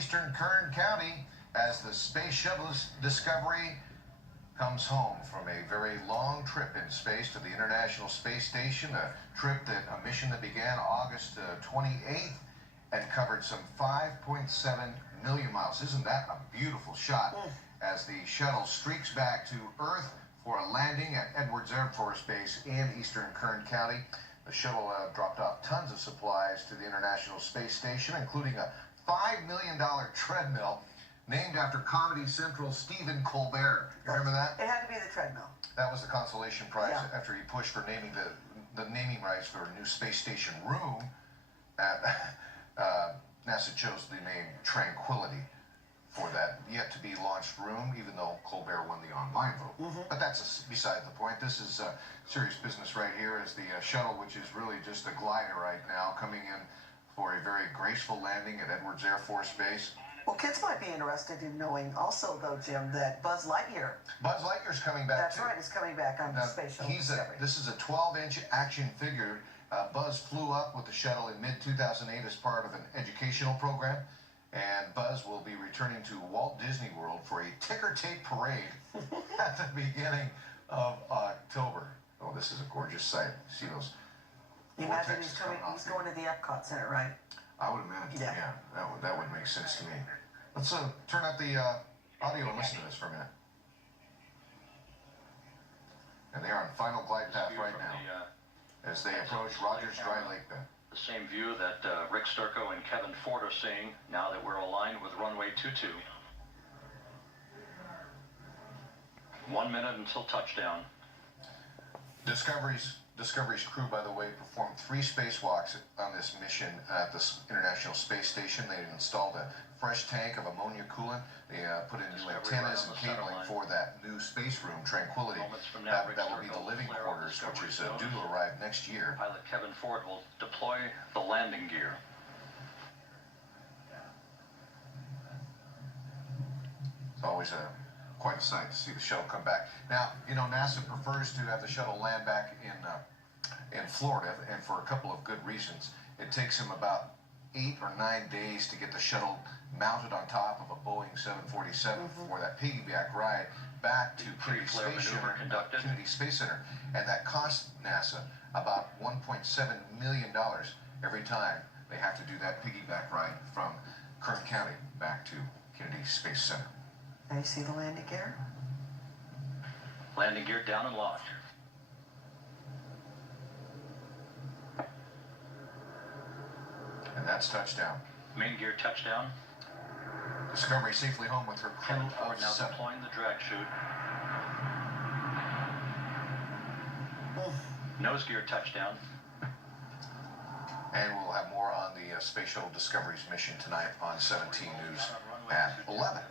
eastern Kern County as the Space Shuttle Discovery comes home from a very long trip in space to the International Space Station, a mission that began August 28th and covered some 5.7 million miles. Isn't that a beautiful shot? As the shuttle streaks back to Earth for a landing at Edwards Air Force Base in eastern Kern County. The shuttle dropped off tons of supplies to the International Space Station, including a $5 million treadmill named after Comedy Central's Stephen Colbert. You remember that? It had to be the treadmill. That was the consolation prize after he pushed for naming the naming rights for a new space station room. NASA chose the name Tranquility for that yet-to-be launched room, even though Colbert won the online vote. But that's beside the point. This is serious business right here, as the shuttle, which is really just a glider right now, coming in for a very graceful landing at Edwards Air Force Base. Well, kids might be interested in knowing also, though, Jim, that Buzz Lightyear. Buzz Lightyear's coming back. That's right, he's coming back on the space shuttle. This is a 12-inch action figure. Buzz flew up with the shuttle in mid-2008 as part of an educational program. And Buzz will be returning to Walt Disney World for a ticker tape parade at the beginning of October. Oh, this is a gorgeous sight. See those? You imagine he's going to the Epcot Center, right? I would imagine, yeah. That would make sense to me. Let's turn up the audio and listen to this for a minute. And they are on final glide path right now as they approach Rogers Dry Lake Bed. The same view that Rick Sturco and Kevin Ford are seeing now that we're aligned with runway 22. 1 minute until touchdown. Discovery's crew, by the way, performed 3 spacewalks on this mission at the International Space Station. They installed a fresh tank of ammonia coolant. They put in new antennas and cabling for that new space room, Tranquility. That will be the living quarters, which is due to arrive next year. Pilot Kevin Ford will deploy the landing gear. It's always quite a sight to see the shuttle come back. Now, you know, NASA prefers to have the shuttle land back in Florida, and for a couple of good reasons. It takes them about 8 or 9 days to get the shuttle mounted on top of a Boeing 747 for that piggyback ride back to Kennedy Space Center, and that costs NASA about $1.7 million every time they have to do that piggyback ride from Kern County back to Kennedy Space Center. Now you see the landing gear? Landing gear down and locked. And that's touchdown. Main gear touchdown. Discovery safely home with her crew Kevin Ford of now 7. deploying the drag chute. Nose gear touchdown. And we'll have more on the Space Shuttle Discovery's mission tonight on 17 News at 11.